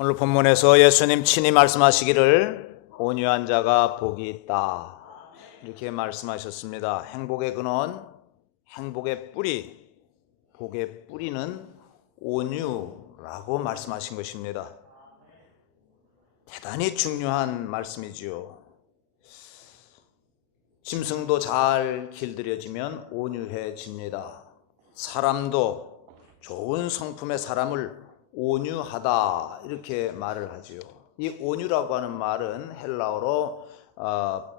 오늘 본문에서 예수님 친히 말씀하시기를 온유한 자가 복이 있다 이렇게 말씀하셨습니다. 행복의 근원, 행복의 뿌리, 복의 뿌리는 온유라고 말씀하신 것입니다. 대단히 중요한 말씀이지요. 짐승도 잘 길들여지면 온유해집니다. 사람도 좋은 성품의 사람을 온유하다 이렇게 말을 하지요. 이 온유라고 하는 말은 헬라어로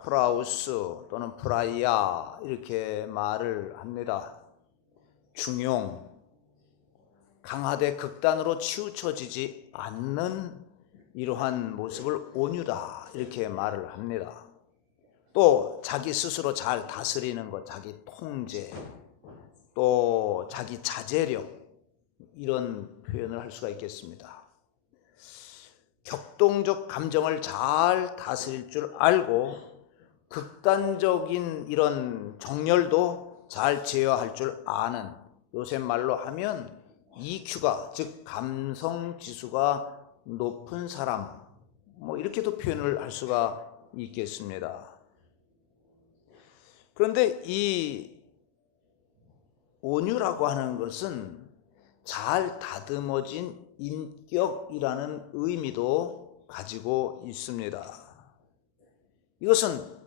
프라우스 또는 프라이아 이렇게 말을 합니다. 중용, 강하되 극단으로 치우쳐지지 않는 이러한 모습을 온유다 이렇게 말을 합니다. 또 자기 스스로 잘 다스리는 것, 자기 통제, 또 자기 자제력 이런 표현을 할 수가 있겠습니다. 격동적 감정을 잘 다스릴 줄 알고 극단적인 이런 정열도 잘 제어할 줄 아는, 요새 말로 하면 EQ가 즉 감성지수가 높은 사람 이렇게도 표현을 할 수가 있겠습니다. 그런데 이 온유라고 하는 것은 잘 다듬어진 인격이라는 의미도 가지고 있습니다. 이것은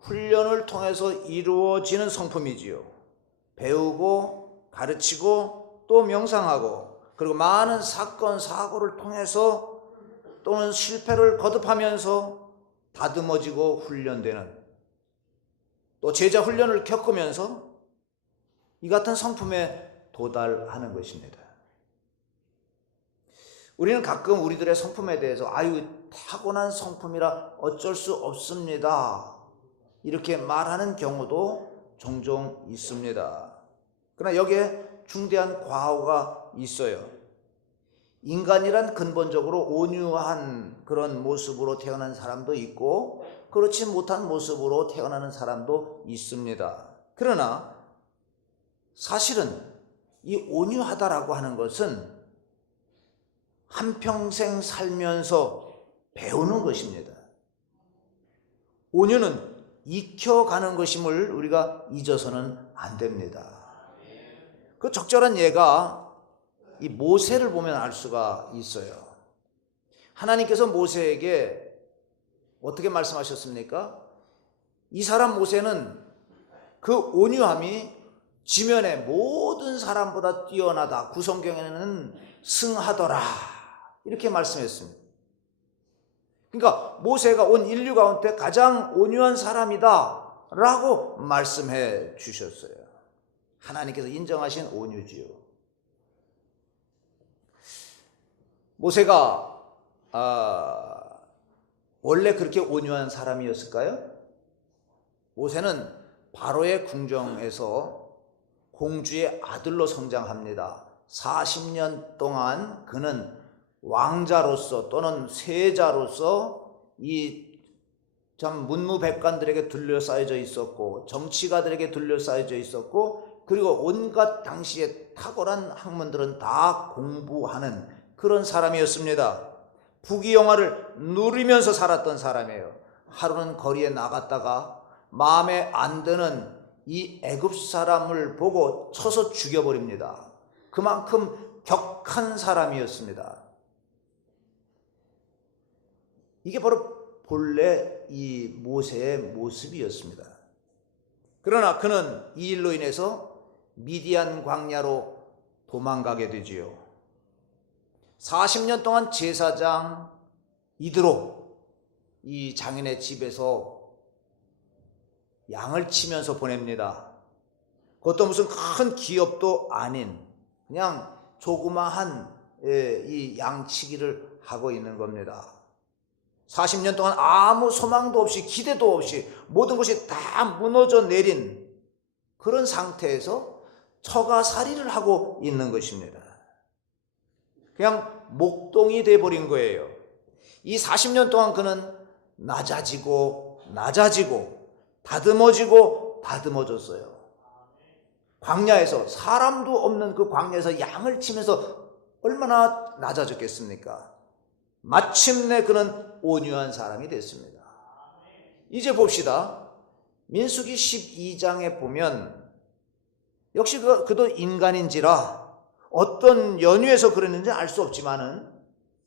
훈련을 통해서 이루어지는 성품이지요. 배우고 가르치고 또 명상하고 그리고 많은 사건 사고를 통해서 또는 실패를 거듭하면서 다듬어지고 훈련되는, 또 제자 훈련을 겪으면서 이 같은 성품에 도달하는 것입니다. 우리는 가끔 우리들의 성품에 대해서 타고난 성품이라 어쩔 수 없습니다 이렇게 말하는 경우도 종종 있습니다. 그러나 여기에 중대한 과오가 있어요. 인간이란 근본적으로 온유한 그런 모습으로 태어난 사람도 있고 그렇지 못한 모습으로 태어나는 사람도 있습니다. 그러나 사실은 이 온유하다라고 하는 것은 한평생 살면서 배우는 것입니다. 온유는 익혀가는 것임을 우리가 잊어서는 안 됩니다. 그 적절한 예가 이 모세를 보면 알 수가 있어요. 하나님께서 모세에게 어떻게 말씀하셨습니까? 이 사람 모세는 그 온유함이 지면의 모든 사람보다 뛰어나다. 구성경에는 승하더라 이렇게 말씀했습니다. 그러니까 모세가 온 인류 가운데 가장 온유한 사람이다 라고 말씀해 주셨어요. 하나님께서 인정하신 온유지요. 모세가 원래 그렇게 온유한 사람이었을까요? 모세는 바로의 궁정에서 공주의 아들로 성장합니다. 40년 동안 그는 왕자로서 또는 세자로서 이 참 문무백관들에게 둘러싸여져 있었고 정치가들에게 둘러싸여져 있었고 그리고 온갖 당시에 탁월한 학문들은 다 공부하는 그런 사람이었습니다. 부귀영화를 누리면서 살았던 사람이에요. 하루는 거리에 나갔다가 마음에 안 드는 이 애굽 사람을 보고 쳐서 죽여버립니다. 그만큼 격한 사람이었습니다. 이게 바로 본래 이 모세의 모습이었습니다. 그러나 그는 이 일로 인해서 미디안 광야로 도망가게 되지요. 40년 동안 제사장 이드로 이 장인의 집에서 양을 치면서 보냅니다. 그것도 무슨 큰 기업도 아닌 그냥 조그마한 이 양치기를 하고 있는 겁니다. 40년 동안 아무 소망도 없이 기대도 없이 모든 것이 다 무너져 내린 그런 상태에서 처가살이를 하고 있는 것입니다. 그냥 목동이 돼버린 거예요. 이 40년 동안 그는 낮아지고 다듬어지고 다듬어졌어요. 광야에서, 사람도 없는 그 광야에서 양을 치면서 얼마나 낮아졌겠습니까? 마침내 그는 온유한 사람이 됐습니다. 이제 봅시다. 민수기 12장에 보면 역시 그도 인간인지라 어떤 연유에서 그랬는지 알 수 없지만은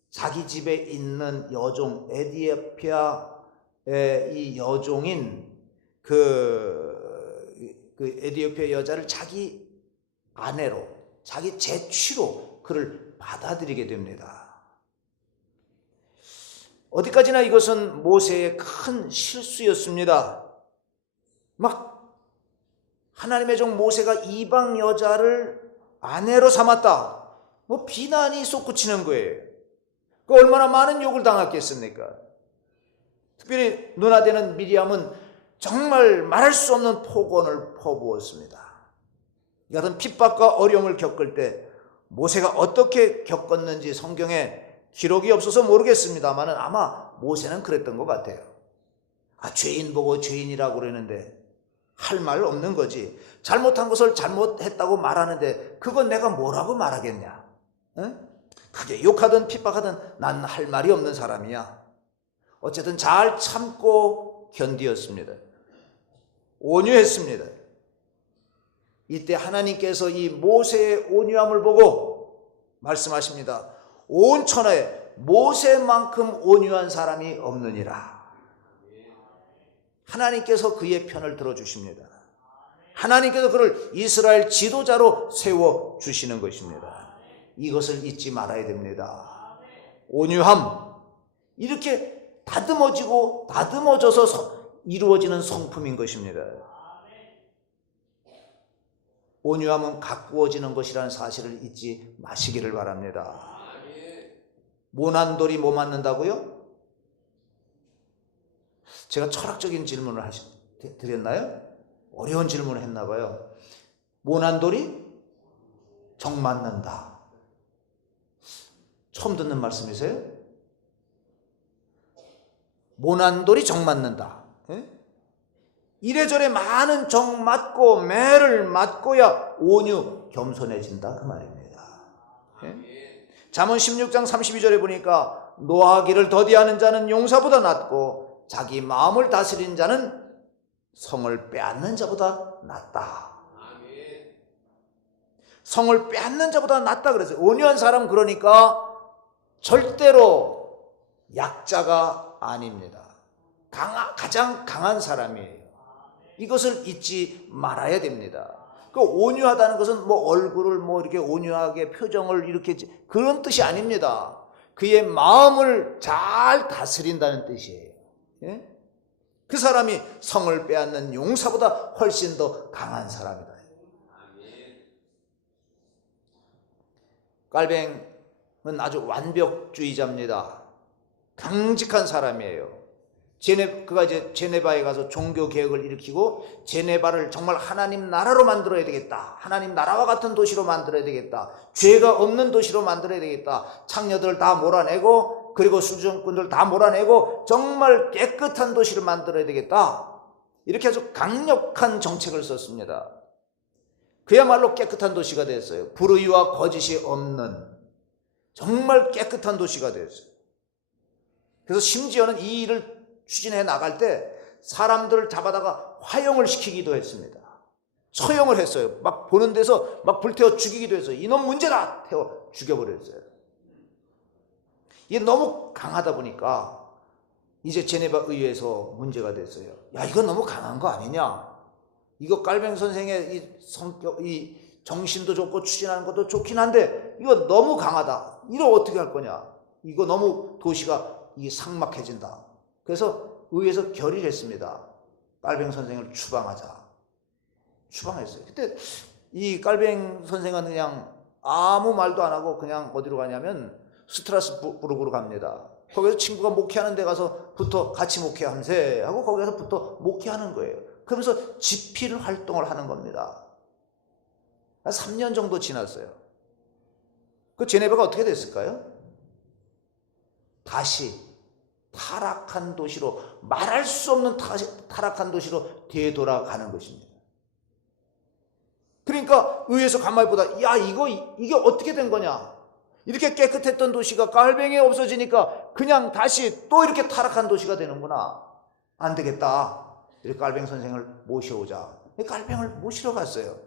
자기 집에 있는 여종 에디오피아의 이 여종인 그 에디오피아 여자를 자기 아내로, 자기 제취로 그를 받아들이게 됩니다. 어디까지나 이것은 모세의 큰 실수였습니다. 막 하나님의 종 모세가 이방 여자를 아내로 삼았다, 뭐 비난이 솟구치는 거예요. 그 얼마나 많은 욕을 당했겠습니까? 특별히 누나되는 미리암은 정말 말할 수 없는 폭언을 퍼부었습니다. 이 같은 핍박과 어려움을 겪을 때 모세가 어떻게 겪었는지 성경에 기록이 없어서 모르겠습니다만 아마 모세는 그랬던 것 같아요. 죄인 보고 죄인이라고 그러는데 할 말 없는 거지. 잘못한 것을 잘못했다고 말하는데 그건 내가 뭐라고 말하겠냐? 크게 욕하든 핍박하든 난 할 말이 없는 사람이야. 어쨌든 잘 참고 견디었습니다. 온유했습니다. 이때 하나님께서 이 모세의 온유함을 보고 말씀하십니다. 온 천하에 모세만큼 온유한 사람이 없느니라. 하나님께서 그의 편을 들어주십니다. 하나님께서 그를 이스라엘 지도자로 세워주시는 것입니다. 이것을 잊지 말아야 됩니다. 온유함, 이렇게 다듬어지고 다듬어져서 이루어지는 성품인 것입니다. 온유함은 가꾸어지는 것이라는 사실을 잊지 마시기를 바랍니다. 모난 돌이 뭐 맞는다고요? 제가 철학적인 질문을 드렸나요? 어려운 질문을 했나 봐요. 모난 돌이 정 맞는다. 처음 듣는 말씀이세요? 모난 돌이 정 맞는다. 이래저래 많은 정 맞고 매를 맞고야 온유 겸손해진다 그 말입니다. 잠언 16장 32절에 보니까 노하기를 더디하는 자는 용사보다 낫고 자기 마음을 다스린 자는 성을 빼앗는 자보다 낫다. 성을 빼앗는 자보다 낫다 그랬어요. 온유한 사람, 그러니까 절대로 약자가 아닙니다. 가장 강한 사람이에요. 이것을 잊지 말아야 됩니다. 그 온유하다는 것은 뭐 얼굴을 뭐 이렇게 온유하게 표정을 이렇게 그런 뜻이 아닙니다. 그의 마음을 잘 다스린다는 뜻이에요. 예? 그 사람이 성을 빼앗는 용사보다 훨씬 더 강한 사람이다. 깔뱅은 아주 완벽주의자입니다. 강직한 사람이에요. 그가 이제 제네바에 가서 종교 개혁을 일으키고 제네바를 정말 하나님 나라로 만들어야 되겠다. 하나님 나라와 같은 도시로 만들어야 되겠다. 죄가 없는 도시로 만들어야 되겠다. 창녀들 다 몰아내고 그리고 수정꾼들 다 몰아내고 정말 깨끗한 도시를 만들어야 되겠다. 이렇게 아주 강력한 정책을 썼습니다. 그야말로 깨끗한 도시가 됐어요. 불의와 거짓이 없는 정말 깨끗한 도시가 됐어요. 그래서 심지어는 이 일을 추진해 나갈 때 사람들을 잡아다가 화형을 시키기도 했습니다. 처형을 했어요. 막 보는 데서 막 불태워 죽이기도 했어요. 이놈 문제다! 태워 죽여버렸어요. 이게 너무 강하다 보니까 이제 제네바 의회에서 문제가 됐어요. 야, 이거 너무 강한 거 아니냐? 이거 깔뱅 선생의 이 성격, 이 정신도 좋고 추진하는 것도 좋긴 한데 이거 너무 강하다. 이거 어떻게 할 거냐? 이거 너무 도시가 삭막해진다. 그래서 의회에서 결의를 했습니다. 깔뱅 선생을 추방하자. 추방했어요. 그때 이 깔뱅 선생은 그냥 아무 말도 안 하고 그냥 어디로 가냐면 스트라스부르크로 갑니다. 거기서 친구가 목회하는 데 가서 부터 같이 목회함세 하고 거기서 부터 목회하는 거예요. 그러면서 집필 활동을 하는 겁니다. 3년 정도 지났어요. 그 제네바가 어떻게 됐을까요? 다시 타락한 도시로, 말할 수 없는 타락한 도시로 되돌아가는 것입니다. 그러니까 의회에서 가만히 보다, 야, 이게 어떻게 된 거냐? 이렇게 깨끗했던 도시가 깔뱅이 없어지니까 그냥 다시 또 이렇게 타락한 도시가 되는구나. 안 되겠다. 이렇게 깔뱅 선생을 모셔오자. 깔뱅을 모시러 갔어요.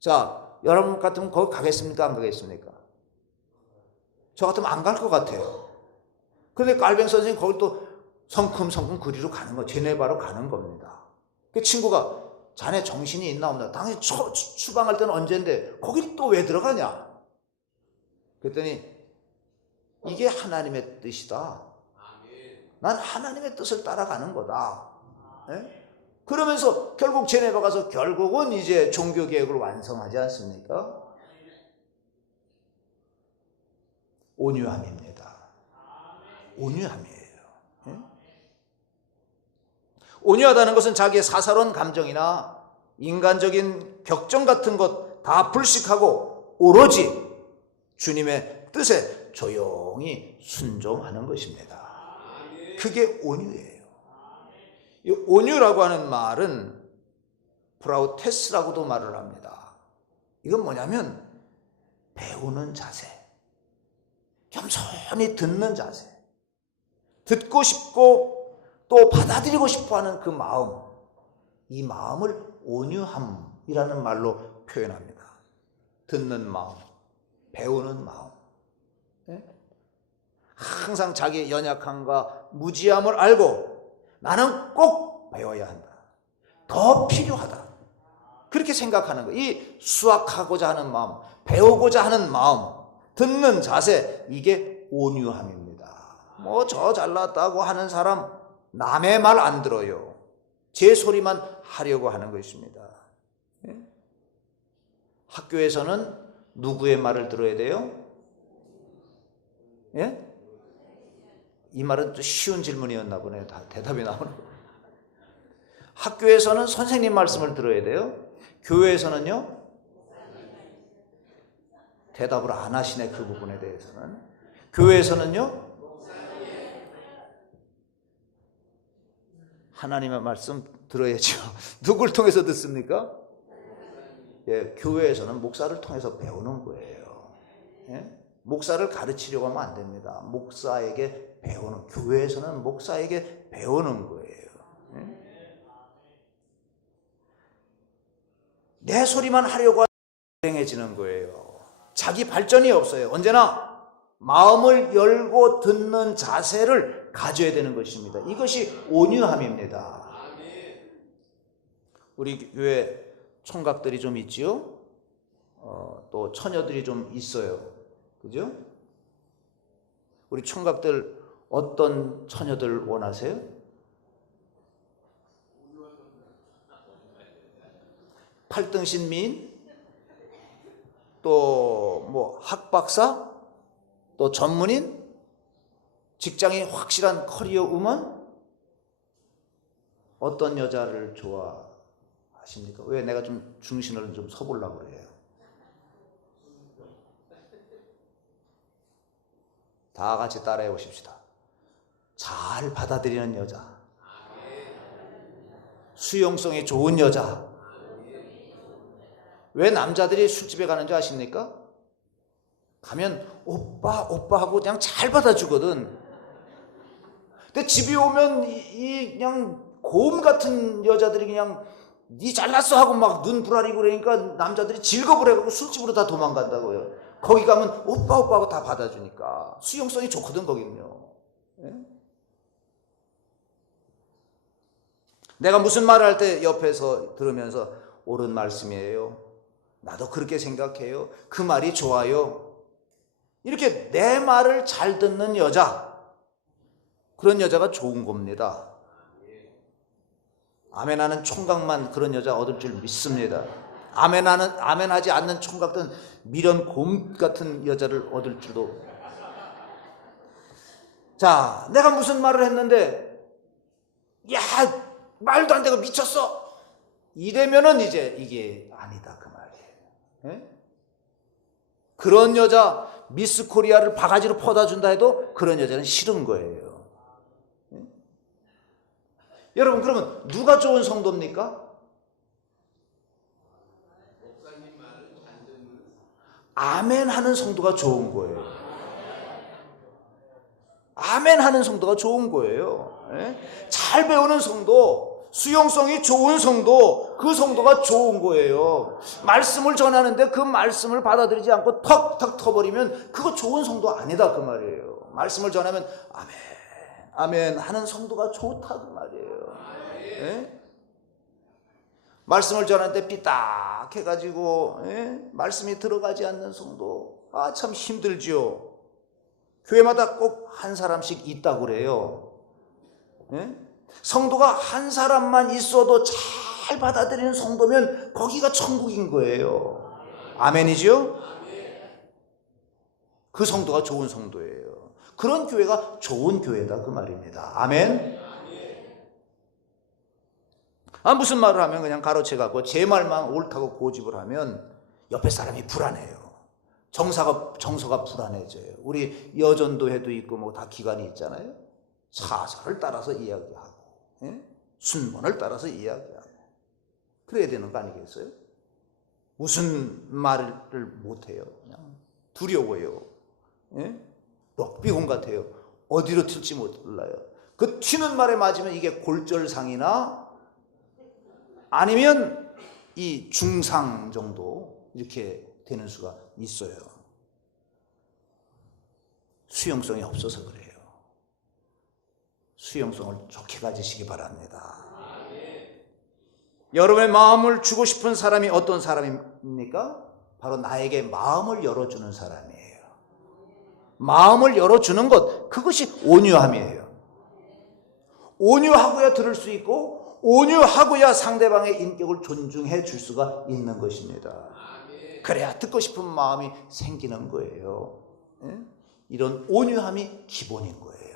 자, 여러분 같으면 거기 가겠습니까? 안 가겠습니까? 저 같으면 안 갈 것 같아요. 그런데 깔뱅 선생이 거기 또 성큼성큼 그리로 가는 거, 제네바로 가는 겁니다. 그 친구가 자네 정신이 있나 없나? 당연히 추방할 때는 언젠데 거기 또 왜 들어가냐? 그랬더니 이게 하나님의 뜻이다. 난 하나님의 뜻을 따라가는 거다. 네? 그러면서 결국 제네바 가서 결국은 이제 종교개혁을 완성하지 않습니까? 온유함입니다. 온유함이에요. 네? 온유하다는 것은 자기의 사사로운 감정이나 인간적인 격정 같은 것 다 불식하고 오로지 주님의 뜻에 조용히 순종하는 것입니다. 그게 온유예요. 이 온유라고 하는 말은 프라우테스라고도 말을 합니다. 이건 뭐냐면 배우는 자세, 겸손히 듣는 자세, 듣고 싶고 또 받아들이고 싶어하는 그 마음, 이 마음을 온유함이라는 말로 표현합니다. 듣는 마음, 배우는 마음. 항상 자기의 연약함과 무지함을 알고 나는 꼭 배워야 한다. 더 필요하다. 그렇게 생각하는 거예요. 이 수학하고자 하는 마음, 배우고자 하는 마음, 듣는 자세, 이게 온유함입니다. 뭐 저 잘났다고 하는 사람 남의 말 안 들어요. 제 소리만 하려고 하는 것입니다. 학교에서는 누구의 말을 들어야 돼요? 예? 이 말은 또 쉬운 질문이었나 보네요. 다 대답이 나오는 거. 학교에서는 선생님 말씀을 들어야 돼요. 교회에서는요? 대답을 안 하시네, 그 부분에 대해서는. 교회에서는요? 하나님의 말씀 들어야죠. 누굴 통해서 듣습니까? 예, 교회에서는 목사를 통해서 배우는 거예요. 예? 목사를 가르치려고 하면 안 됩니다. 목사에게 배우는, 교회에서는 목사에게 배우는 거예요. 예? 내 소리만 하려고 하면 불행해지는 거예요. 자기 발전이 없어요. 언제나 마음을 열고 듣는 자세를 가져야 되는 것입니다. 이것이 온유함입니다. 우리 교회 총각들이 좀 있지요. 또 처녀들이 좀 있어요. 그죠? 우리 총각들 어떤 처녀들 원하세요? 팔등신 미인? 또 뭐 학박사? 또 전문인? 직장이 확실한 커리어 우먼? 어떤 여자를 좋아하십니까? 왜 내가 좀 중심을 좀 서보려고 그래요? 다 같이 따라해 보십시다. 잘 받아들이는 여자, 수용성이 좋은 여자. 왜 남자들이 술집에 가는 줄 아십니까? 가면 오빠 하고 그냥 잘 받아주거든. 근데 집에 오면 이 그냥 곰 같은 여자들이 그냥 니 잘났어 하고 막 눈 부라리고 그러니까 남자들이 즐겁을 해가지고 술집으로 다 도망간다고요. 거기 가면 오빠 하고 다 받아주니까 수용성이 좋거든 거기는요. 예? 내가 무슨 말을 할 때 옆에서 들으면서 옳은 말씀이에요. 나도 그렇게 생각해요. 그 말이 좋아요. 이렇게 내 말을 잘 듣는 여자, 그런 여자가 좋은 겁니다. 아멘하는 총각만 그런 여자 얻을 줄 믿습니다. 아멘하지 않는 총각들은 미련 곰 같은 여자를 얻을 줄도. 자, 내가 무슨 말을 했는데 야, 말도 안 되고 미쳤어. 이래면은 이제 이게 아니다 그 말이에요. 예? 그런 여자 미스 코리아를 바가지로 퍼다 준다 해도 그런 여자는 싫은 거예요. 예? 여러분, 그러면 누가 좋은 성도입니까? 아멘 하는 성도가 좋은 거예요. 아멘 하는 성도가 좋은 거예요. 예? 잘 배우는 성도, 수용성이 좋은 성도, 그 성도가 좋은 거예요. 말씀을 전하는데 그 말씀을 받아들이지 않고 턱턱 터버리면 그거 좋은 성도 아니다 그 말이에요. 말씀을 전하면 아멘, 아멘 하는 성도가 좋다 그 말이에요. 예? 말씀을 전하는데 삐딱 해가지고 말씀이 들어가지 않는 성도, 아 참 힘들죠. 교회마다 꼭 한 사람씩 있다고 그래요. 성도가 한 사람만 있어도 잘 받아들이는 성도면 거기가 천국인 거예요. 아멘이죠? 그 성도가 좋은 성도예요. 그런 교회가 좋은 교회다 그 말입니다. 아멘. 무슨 말을 하면 그냥 가로채갖고 제 말만 옳다고 고집을 하면 옆에 사람이 불안해요. 정서가 불안해져요. 우리 여전도회도 있고 뭐 다 기관이 있잖아요. 사설을 따라서 이야기하고 순번을 따라서 이야기하고 그래야 되는 거 아니겠어요? 무슨 말을 못해요. 그냥 두려워요. 럭비공 같아요. 어디로 튈지 몰라요. 그 튀는 말에 맞으면 이게 골절상이나 아니면 이 중상 정도 이렇게 되는 수가 있어요. 수용성이 없어서 그래요. 수용성을 좋게 가지시기 바랍니다. 여러분의 마음을 주고 싶은 사람이 어떤 사람입니까? 바로 나에게 마음을 열어주는 사람이에요. 마음을 열어주는 것, 그것이 온유함이에요. 온유하고야 들을 수 있고 온유하고야 상대방의 인격을 존중해 줄 수가 있는 것입니다. 그래야 듣고 싶은 마음이 생기는 거예요. 이런 온유함이 기본인 거예요.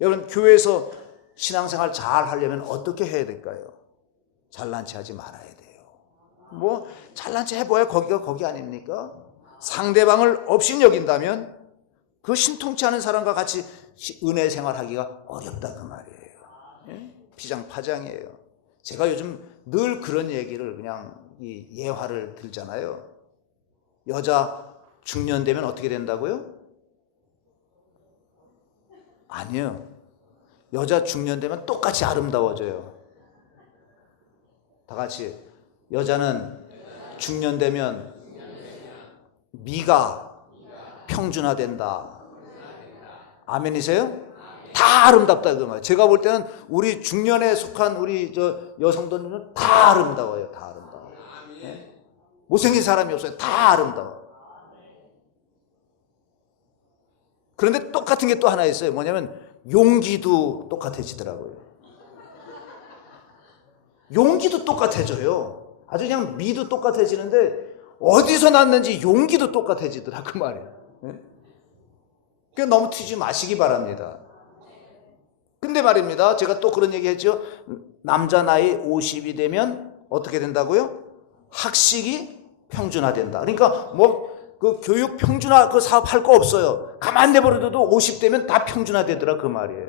여러분, 교회에서 신앙생활 잘 하려면 어떻게 해야 될까요? 잘난 체 하지 말아야 돼요. 뭐 잘난 체 해봐야 거기가 거기 아닙니까? 상대방을 업신여긴다면 그 신통치 않은 사람과 같이 은혜 생활하기가 어렵다 그 말이에요. 피장파장이에요. 제가 요즘 늘 그런 얘기를 그냥 이 예화를 들잖아요. 여자 중년 되면 어떻게 된다고요? 아니요. 여자 중년 되면 똑같이 아름다워져요. 다 같이. 여자는 중년 되면 미가 평준화된다. 아멘이세요? 다 아름답다 그 말. 제가 볼 때는 우리 중년에 속한 우리 여성들은 다 아름다워요. 다 아름다워. 못생긴 사람이 없어요. 다 아름다워. 그런데 똑같은 게 또 하나 있어요. 뭐냐면 용기도 똑같아지더라고요. 용기도 똑같아져요. 아주 그냥 미도 똑같아지는데 어디서 났는지 용기도 똑같아지더라 그 말이에요. 그러니까 너무 튀지 마시기 바랍니다. 근데 말입니다. 제가 또 그런 얘기 했죠. 남자 나이 50이 되면 어떻게 된다고요? 학식이 평준화된다. 그러니까 뭐 그 교육 평준화 그 사업 할 거 없어요. 가만 내버려둬도 50 되면 다 평준화되더라 그 말이에요.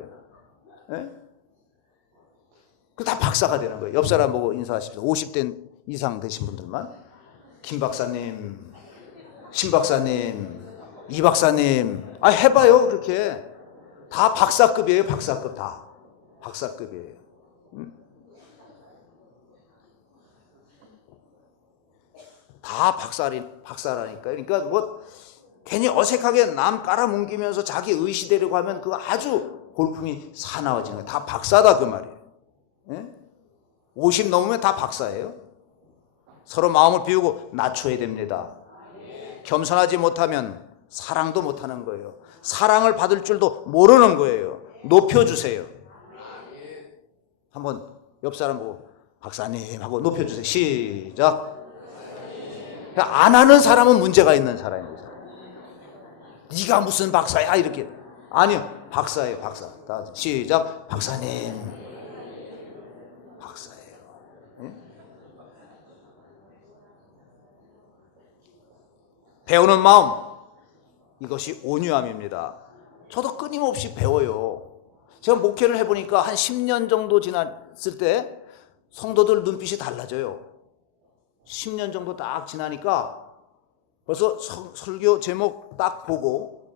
그 다 박사가 되는 거예요. 옆 사람 보고 인사하십시오. 50대 이상 되신 분들만. 김 박사님, 신 박사님, 이 박사님, 해봐요 그렇게. 다 박사급이에요. 박사급 다 박사급이에요. 다 박사라니까요. 그러니까 뭐 괜히 어색하게 남 깔아뭉기면서 자기 의시되려고 하면 그거 아주 볼품이 사나워지는 거예요. 다 박사다 그 말이에요. 50 넘으면 다 박사예요. 서로 마음을 비우고 낮춰야 됩니다. 겸손하지 못하면 사랑도 못하는 거예요. 사랑을 받을 줄도 모르는 거예요. 높여주세요. 한번 옆 사람 보고 박사님 하고 높여주세요. 시작. 안 하는 사람은 문제가 있는 사람입니다. 네가 무슨 박사야 이렇게. 아니요, 박사예요. 박사. 다 시작. 박사님. 박사예요. 배우는 마음, 이것이 온유함입니다. 저도 끊임없이 배워요. 제가 목회를 해보니까 한 10년 정도 지났을 때 성도들 눈빛이 달라져요. 10년 정도 딱 지나니까 벌써 설교 제목 딱 보고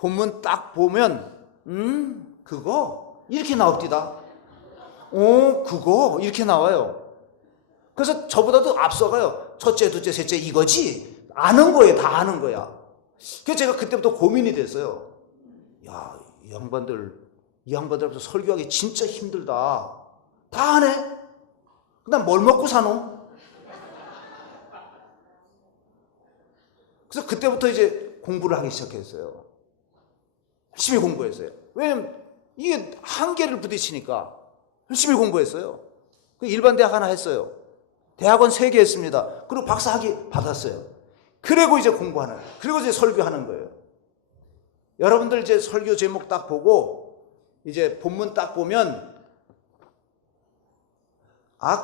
본문 딱 보면 그거 이렇게 나옵니다. 그거 이렇게 나와요. 그래서 저보다도 앞서가요. 첫째, 둘째, 셋째 이거지? 아는 거예요. 다 아는 거야. 그래서 제가 그때부터 고민이 됐어요. 야, 이 양반들 앞에서 설교하기 진짜 힘들다. 다 아네? 난 뭘 먹고 사노? 그래서 그때부터 이제 공부를 하기 시작했어요. 열심히 공부했어요. 왜냐면 이게 한계를 부딪히니까 열심히 공부했어요. 일반 대학 하나 했어요. 대학원 3개 했습니다. 그리고 박사학위 받았어요. 그리고 이제 공부하는, 그리고 이제 설교하는 거예요. 여러분들 이제 설교 제목 딱 보고 이제 본문 딱 보면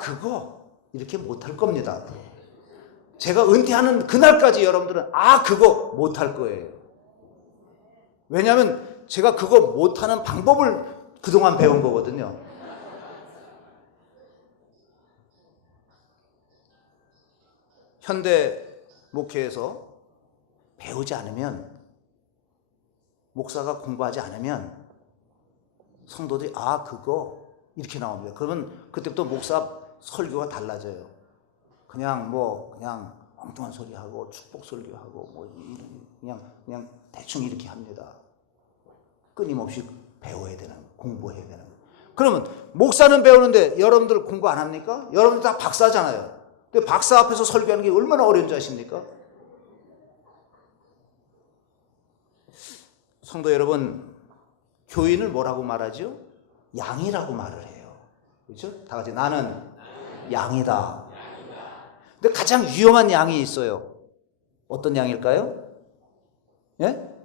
그거 이렇게 못할 겁니다. 제가 은퇴하는 그날까지 여러분들은 그거 못할 거예요. 왜냐하면 제가 그거 못하는 방법을 그동안 배운 거거든요. 현대 목회에서 배우지 않으면, 목사가 공부하지 않으면 성도들이 그거 이렇게 나옵니다. 그러면 그때부터 목사 설교가 달라져요. 그냥 엉뚱한 소리 하고 축복 설교하고 그냥 대충 이렇게 합니다. 끊임없이 배워야 되는, 공부해야 되는. 그러면 목사는 배우는데 여러분들 공부 안 합니까? 여러분들 다 박사잖아요. 근데 박사 앞에서 설교하는 게 얼마나 어려운지 아십니까? 성도 여러분, 교인을 뭐라고 말하죠? 양이라고 말을 해요. 그렇죠? 다 같이 나는 양이다. 근데 가장 위험한 양이 있어요. 어떤 양일까요? 예?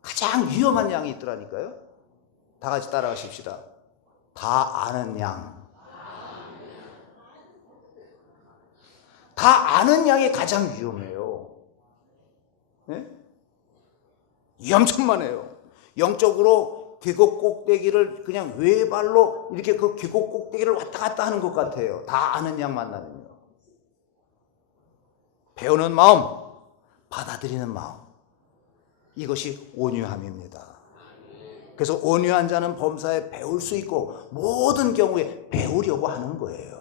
가장 위험한 양이 있더라니까요. 다 같이 따라하십시다. 다 아는 양. 다 아는 양이 가장 위험해요. 예? 위험천만해요. 영적으로 계곡 꼭대기를 그냥 외발로 이렇게 그 계곡 꼭대기를 왔다 갔다 하는 것 같아요. 다 아는 양 만나면요. 배우는 마음, 받아들이는 마음, 이것이 온유함입니다. 그래서 온유한 자는 범사에 배울 수 있고 모든 경우에 배우려고 하는 거예요.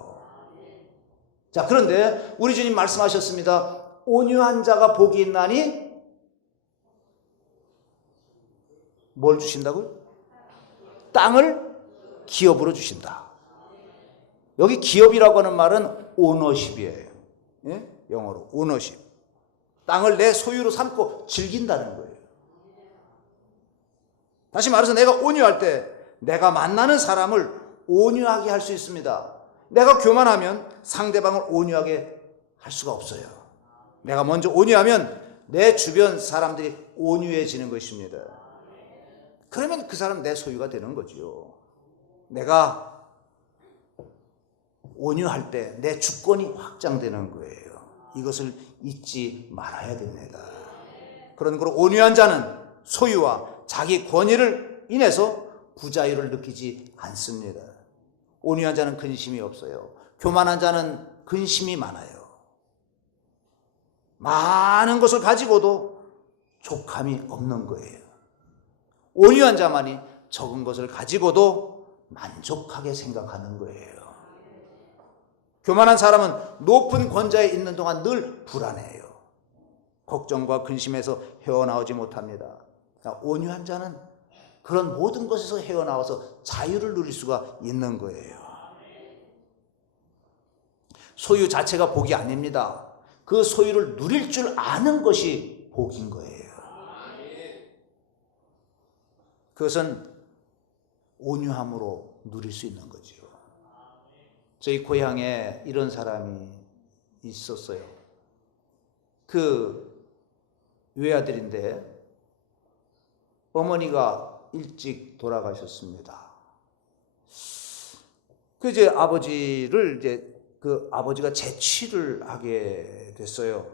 자, 그런데 우리 주님 말씀하셨습니다. 온유한 자가 복이 있나니 뭘 주신다고요? 땅을 기업으로 주신다. 여기 기업이라고 하는 말은 오너십이에요. 예? 영어로 오너십. 땅을 내 소유로 삼고 즐긴다는 거예요. 다시 말해서 내가 온유할 때 내가 만나는 사람을 온유하게 할 수 있습니다. 내가 교만하면 상대방을 온유하게 할 수가 없어요. 내가 먼저 온유하면 내 주변 사람들이 온유해지는 것입니다. 그러면 그 사람 내 소유가 되는 거죠. 내가 온유할 때 내 주권이 확장되는 거예요. 이것을 잊지 말아야 됩니다. 그런 거로 온유한 자는 소유와 자기 권위를 인해서 부자유를 느끼지 않습니다. 온유한 자는 근심이 없어요. 교만한 자는 근심이 많아요. 많은 것을 가지고도 족함이 없는 거예요. 온유한 자만이 적은 것을 가지고도 만족하게 생각하는 거예요. 교만한 사람은 높은 권좌에 있는 동안 늘 불안해요. 걱정과 근심에서 헤어나오지 못합니다. 온유한 자는 그런 모든 것에서 헤어나와서 자유를 누릴 수가 있는 거예요. 소유 자체가 복이 아닙니다. 그 소유를 누릴 줄 아는 것이 복인 거예요. 그것은 온유함으로 누릴 수 있는 거죠. 저희 고향에 이런 사람이 있었어요. 그 외아들인데 어머니가 일찍 돌아가셨습니다. 이제 아버지를 그 아버지가 재취를 하게 됐어요.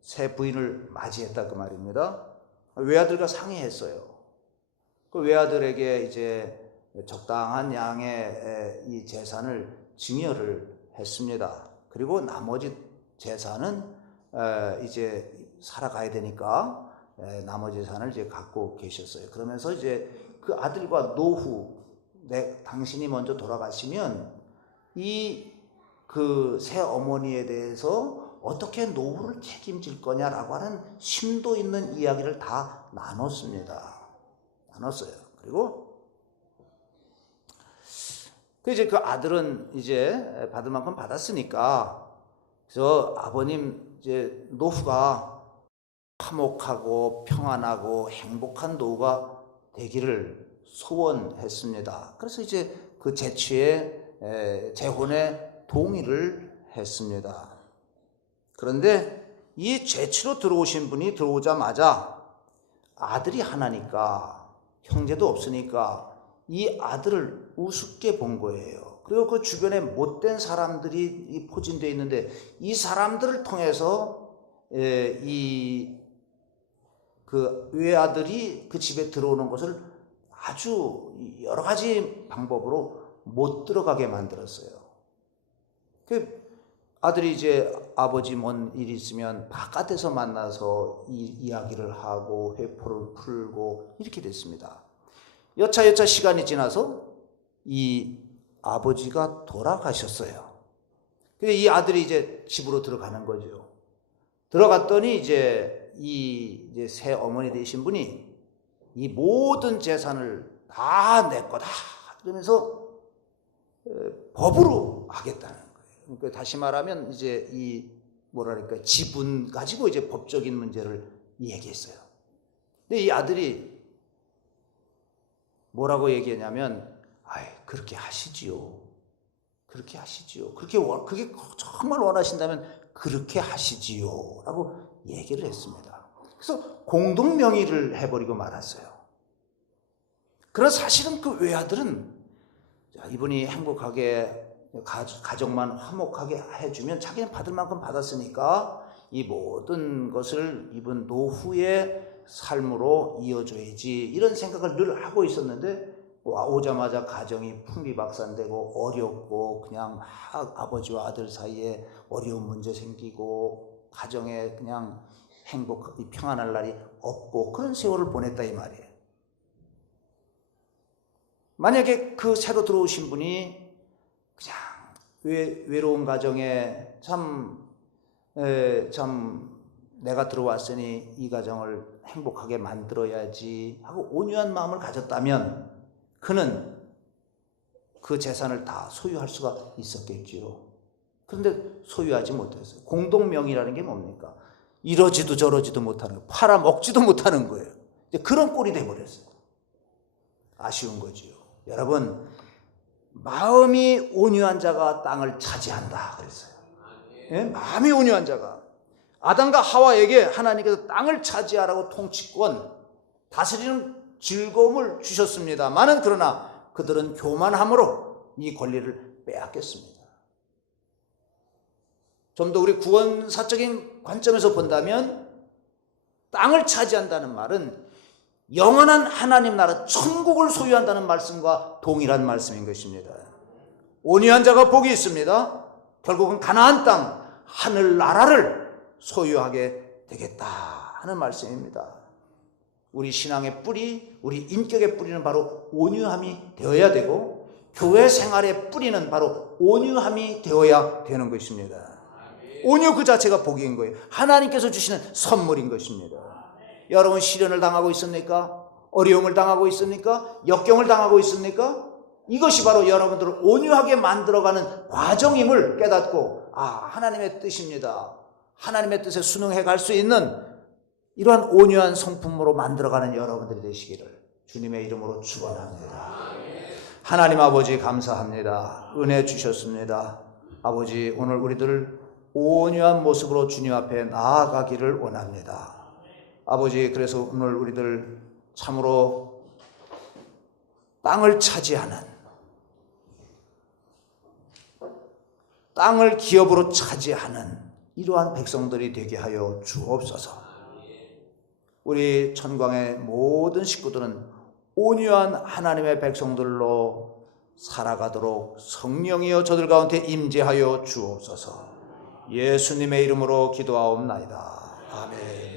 새 부인을 맞이했다 그 말입니다. 외아들과 상의했어요. 그 외아들에게 이제 적당한 양의 이 재산을 증여를 했습니다. 그리고 나머지 재산은 이제 살아가야 되니까 나머지 재산을 이제 갖고 계셨어요. 그러면서 이제 그 아들과 노후, 당신이 먼저 돌아가시면 그 새 어머니에 대해서 어떻게 노후를 책임질 거냐라고 하는 심도 있는 이야기를 다 나눴어요. 그리고 이제 그 아들은 이제 받을 만큼 받았으니까, 그래서 아버님 이제 노후가 화목하고 평안하고 행복한 노후가 되기를 소원했습니다. 그래서 이제 그 재혼에 동의를 했습니다. 그런데 이 재치로 들어오신 분이 들어오자마자 아들이 하나니까, 형제도 없으니까 이 아들을 우습게 본 거예요. 그리고 그 주변에 못된 사람들이 포진되어 있는데 이 사람들을 통해서 그 외아들이 그 집에 들어오는 것을 아주 여러 가지 방법으로 못 들어가게 만들었어요. 그 아들이 이제 아버지 뭔 일 있으면 바깥에서 만나서 이야기를 하고 회포를 풀고 이렇게 됐습니다. 여차 시간이 지나서 이 아버지가 돌아가셨어요. 근데 이 아들이 이제 집으로 들어가는 거죠. 들어갔더니 이제 새 어머니 되신 분이 이 모든 재산을 다 내 거다 그러면서 법으로 하겠다는 거예요. 그러니까 다시 말하면 이제 지분 가지고 이제 법적인 문제를 얘기했어요. 근데 이 아들이 뭐라고 얘기했냐면, 그렇게 하시지요. 그렇게 정말 원하신다면 그렇게 하시지요. 라고 얘기를 했습니다. 그래서 공동명의를 해버리고 말았어요. 그런 사실은 그 외아들은 이분이 행복하게 가정만 화목하게 해주면 자기는 받을 만큼 받았으니까 이 모든 것을 이분 노후의 삶으로 이어줘야지, 이런 생각을 늘 하고 있었는데 오자마자 가정이 풍비박산되고 어렵고 그냥 막 아버지와 아들 사이에 어려운 문제 생기고 가정에 그냥 평안할 날이 없고 그런 세월을 보냈다 이 말이에요. 만약에 그 새로 들어오신 분이 그냥 외로운 가정에 참 내가 들어왔으니 이 가정을 행복하게 만들어야지 하고 온유한 마음을 가졌다면 그는 그 재산을 다 소유할 수가 있었겠지요. 그런데 소유하지 못했어요. 공동명의라는 게 뭡니까? 이러지도 저러지도 못하는 거예요. 팔아먹지도 못하는 거예요. 이제 그런 꼴이 돼버렸어요. 아쉬운 거지요. 여러분, 마음이 온유한 자가 땅을 차지한다 그랬어요. 예? 마음이 온유한 자가. 아담과 하와에게 하나님께서 땅을 차지하라고 통치권, 다스리는 즐거움을 주셨습니다만은 그러나 그들은 교만함으로 이 권리를 빼앗겼습니다. 좀 더 우리 구원사적인 관점에서 본다면 땅을 차지한다는 말은 영원한 하나님 나라 천국을 소유한다는 말씀과 동일한 말씀인 것입니다. 온유한 자가 복이 있습니다. 결국은 가나안 땅, 하늘나라를 소유하게 되겠다 하는 말씀입니다. 우리 신앙의 뿌리, 우리 인격의 뿌리는 바로 온유함이 되어야 되고 교회 생활의 뿌리는 바로 온유함이 되어야 되는 것입니다. 온유 그 자체가 복인 거예요. 하나님께서 주시는 선물인 것입니다. 여러분 시련을 당하고 있습니까? 어려움을 당하고 있습니까? 역경을 당하고 있습니까? 이것이 바로 여러분들을 온유하게 만들어가는 과정임을 깨닫고 하나님의 뜻입니다. 하나님의 뜻에 순응해 갈 수 있는 이러한 온유한 성품으로 만들어가는 여러분들이 되시기를 주님의 이름으로 축원합니다. 하나님 아버지 감사합니다. 은혜 주셨습니다. 아버지 오늘 우리들 온유한 모습으로 주님 앞에 나아가기를 원합니다. 아버지 그래서 오늘 우리들 참으로 땅을 차지하는, 땅을 기업으로 차지하는 이러한 백성들이 되게 하여 주옵소서. 우리 천광의 모든 식구들은 온유한 하나님의 백성들로 살아가도록 성령이여 저들 가운데 임재하여 주옵소서. 예수님의 이름으로 기도하옵나이다. 아멘.